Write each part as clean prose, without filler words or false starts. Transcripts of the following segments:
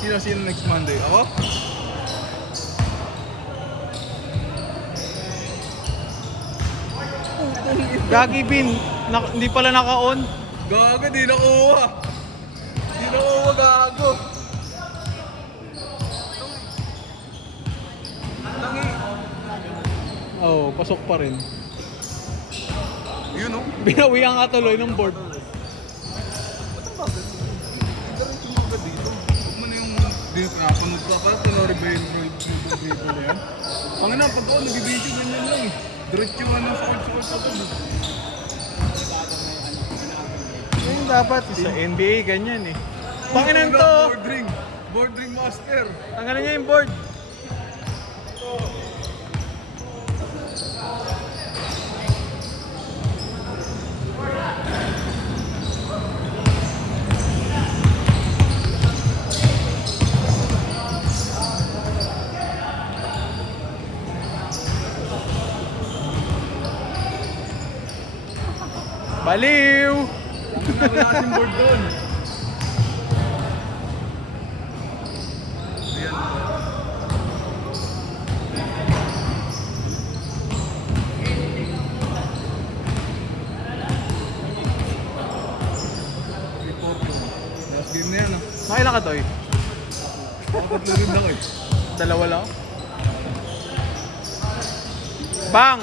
Sino next Monday? Ako? Gagi Bin, hindi pala naka-on. Gago, di nakuha. Di nakuha, gago. Tangi. Oh, pasok pa rin. Yun, oh. Binawian ka tuloy ng board. Diretso mo agad dito. Huwag mo na yung pinapanood ka pa. Tanori ba yung video na yan? Ang ina, pag ako nag-video ganyan lang eh. Diretso nga ng sakot agad eh. Yan dapat sa NBA ganyan eh. Panginan to. Board ring master. Tanggalin niya yung board. Baliw! Wala kasing board doon. Ayan. Report ko. Last game na yan ah. Nakailan ka, Toy? Tatlo rin lang eh. Dalawa lang? Bang!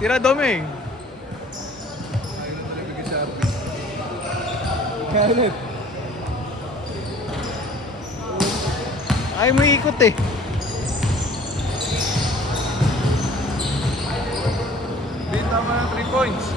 Tira Doming. Ayun na talaga bigay sa Arvin. Galit. Ay mo ikot eh. Bin, tama ng 3 points.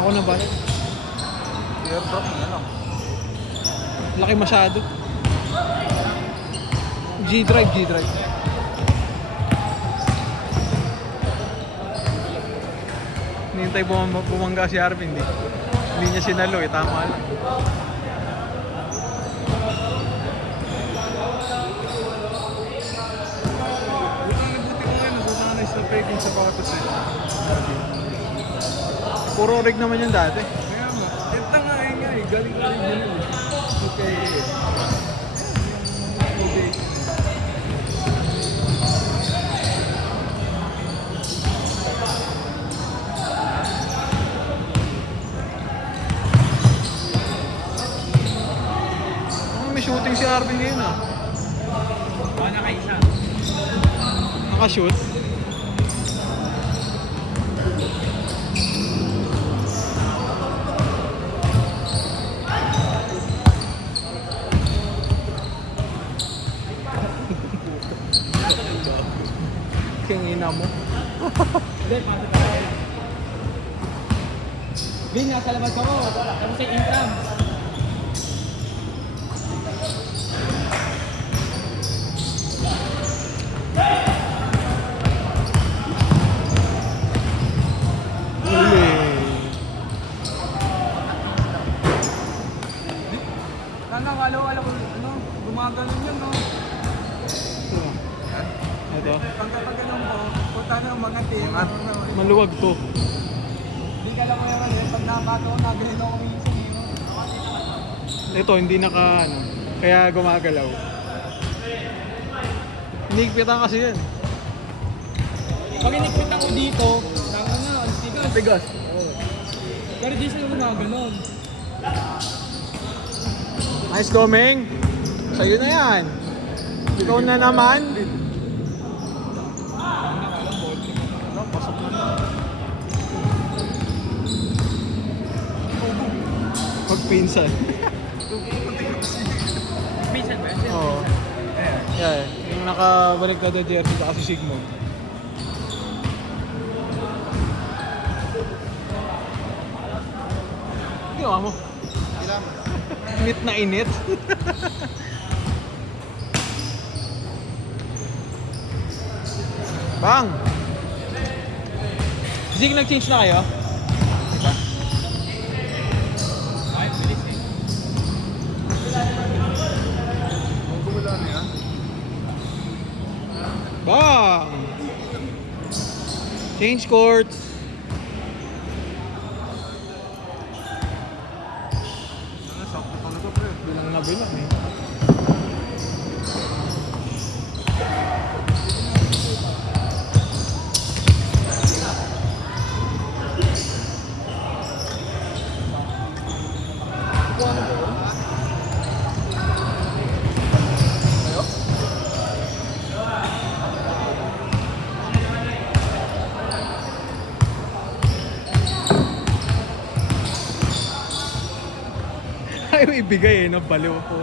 Ako na ba? I-airdrop mo na lang. Laki masyado. G-Drive, G-Drive. Hinihintay bumangga si Arvin, hindi niya sinalo eh, tama lang. Buti ko ngayon, nabusanay sa pegging sa bawat set. Puro rig naman yung dati. Kaya nga, ito nga eh, galing-galing yun eh. Okay. Okay. May shooting si Arvin ngayon ah. Nakaisa. Nakashoot. Kingina mo. Hindi, pasok ka rin. Bin, nasa labas ako. Tapos sa income. Nanakalaw ko, gumaganon yun, no? Ito. Ang mga team. Maluwag to. Hindi ka lang ngayon ano, pag nabato ko, nagahilo ko minsan. Ito, hindi naka, ano, kaya gumagalaw. Hinigpitan kasi yan. Pag inikpitan ko dito, tama na, ang tigas. Tigas. Pero di sila gumaganon. Nice Domeng. Sa'yo na yan. Ikaw na naman. Pasok na. Pagpinsan. Minsan ba? Oo. Yeah, yung nakabalik na the jersey sa si Sigmund. Ginawa mo? Init na init. Bang! Zig, nag-change na kayo? Ay, bilis eh. Kung gumula na yan. Bang! Change courts. Ano, sakto pa na to, pre. Bilang na bilang eh. Ayaw ibigay eh, no? Baliw po.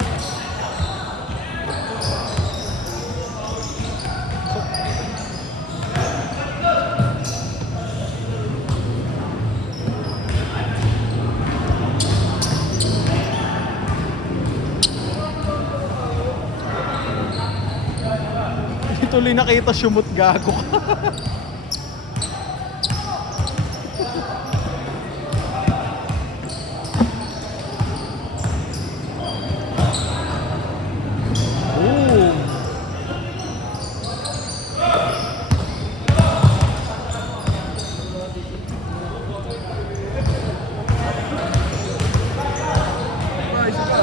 Tuloy nakita sumut gago ka. Boom! Ay, isa pa.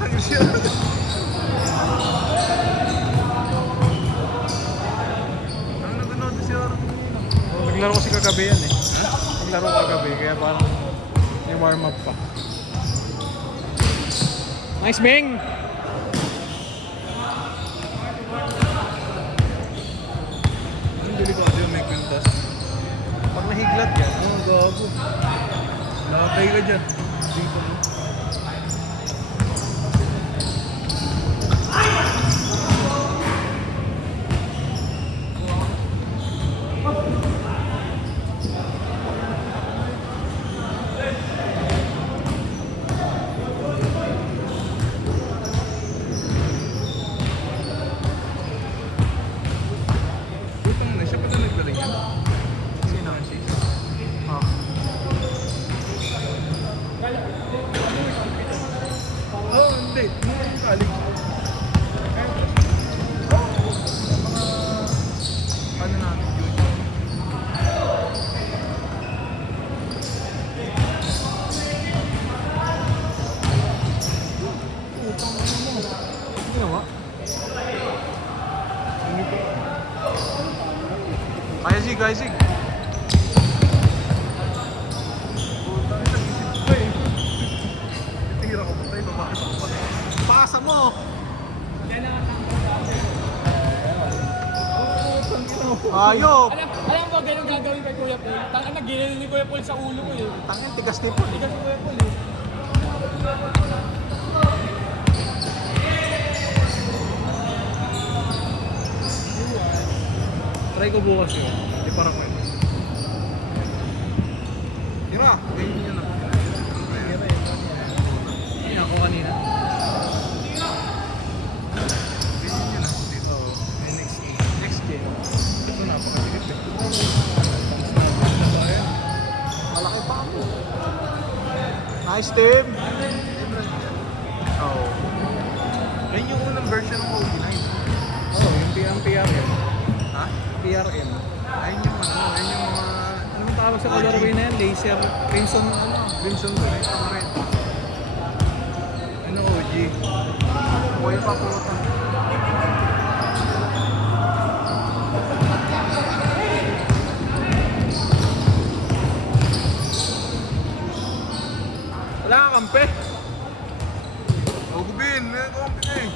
Ay, siya. Ang naganood siya. Naglaro kasi kagabi yan eh. Naglaro kagabi, kaya parang may warm up pa. Nice, Ming! Ang delikado yung may kwintas. Pag nahiglat yan, Ang gago. Nakatay ka dyan. Dito mo. Putang na, siya pa na naglaring yan. Sino? ah. Oh, hindi. Yung college. Ano namin yun? Ginawa? Kaya Zig, kaya Zig. Putang ina, isip ko eh. Titira ko pa tayo, babakit ako pa. Pasa mo! Ayop! Alam mo, ganun gagawin kay Kuya Paul. Tanga na, ginano ni Kuya Paul sa ulo ko eh. Tangin, tigas din po. Tigas si Kuya Paul eh. Try ko bukas yun. Hindi parang ko yun. Tira! Ganyan yun ako. Hindi ako kanina. Ganyan yun ako dito. Next game. Next game. Ito napakasigat eh. Malaki pa ako. Nice, Tim! Oh. Yan yung unang version ng OG9. Oh, yung PRM. Ha? PRM. Ayun yung ayun yung mga... Anong tawag sa colorway na yan? Laser, crimson, Crimson to rin. Ito rin. Ano OG? Buhay pa po ito. Wala ka kampe. Ogubin, may kompi na eh.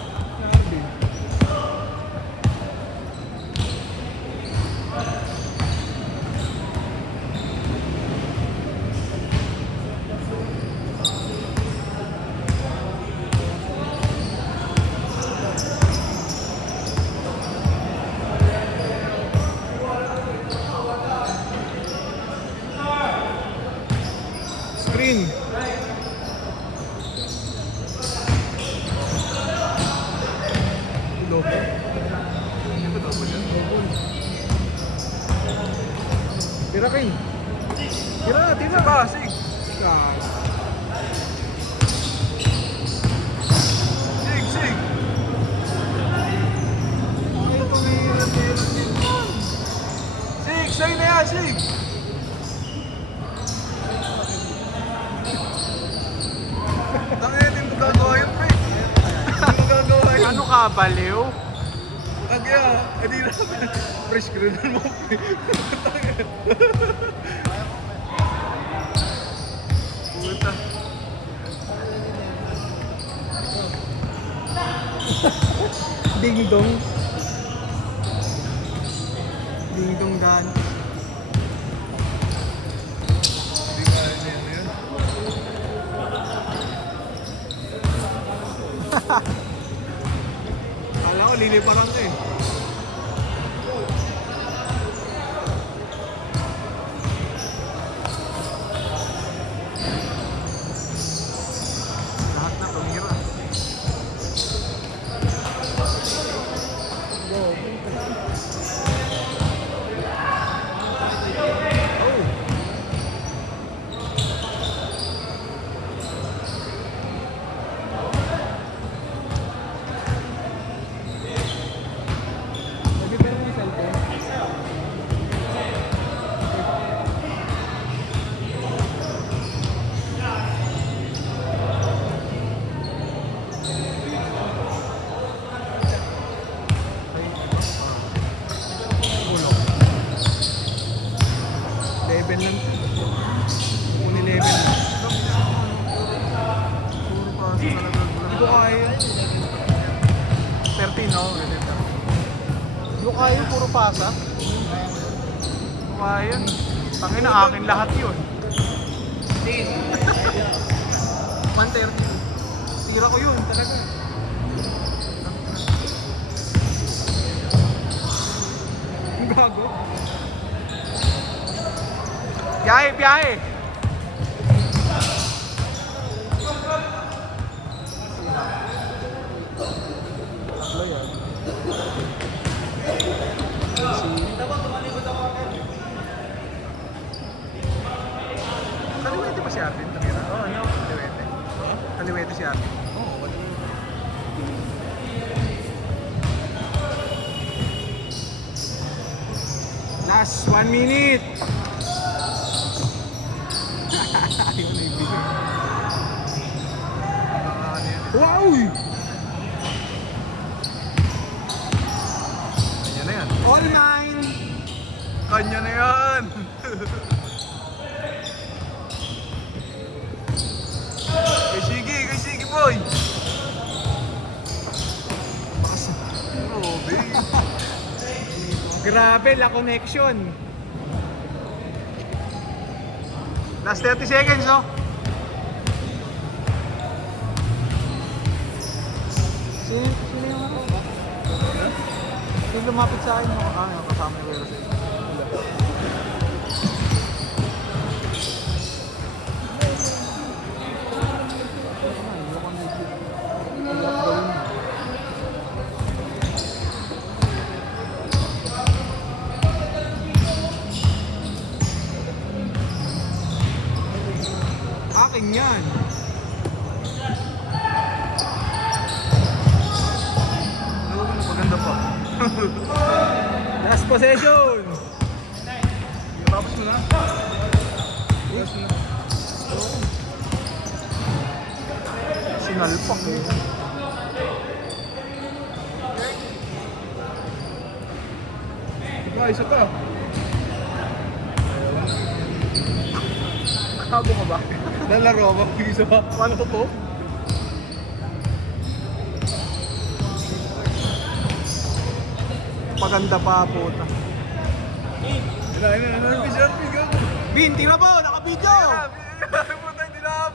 Screen. Logo. Ito daw ba yan? Tira King. Tira. Basig. Sig. Ay, tumira. Sig, sa'yo na yan, Sig. Tangin, hindi mo gagawa yun, pre. Hindi mo gagawa yun. Ano ka, baliw? Tagya, hindi na. Fresh grill mo, pre. Tangin. Puta. Ding dong. Ding dong dan. Hindi kaya niya yun. Kala ko liliparan ka eh. Lahat na tumira. Pwede pero may cellphone. Level lang. Kung 11 lang. Puro kaso talaga. Hindi ko kaya. 13, no? Hindi ko kaya, puro pasa. Hindi ko kaya. Tangin na akin lahat yun. 130. Tira ko yun, talaga. Ang gago. Biyahe! Tatlo yan. Kaliwete ba si Arvin? Tumira? Oo, ano? Kaliwete. Kaliwete si Arvin. Oo, wala. Last 1 minute! Ayaw na ibigay. Wow! Kanya na yan. All mine! Kanya na yan. Kay Sige boy. Grabe. Grabe, la connection. Last 30 seconds, no? Sino yung ano? Sino lumapit sa akin? Kasama yung Wero sa akin yan. Last possession. Tapos mo na. Tapos mo na. Sinalpak eh. Isa pa. Kago ka ba? Lalaro ako. Isa pa. 1 to 2. Paganda pa puta. Ina. Picture. Bin, tira mo! Naka-video!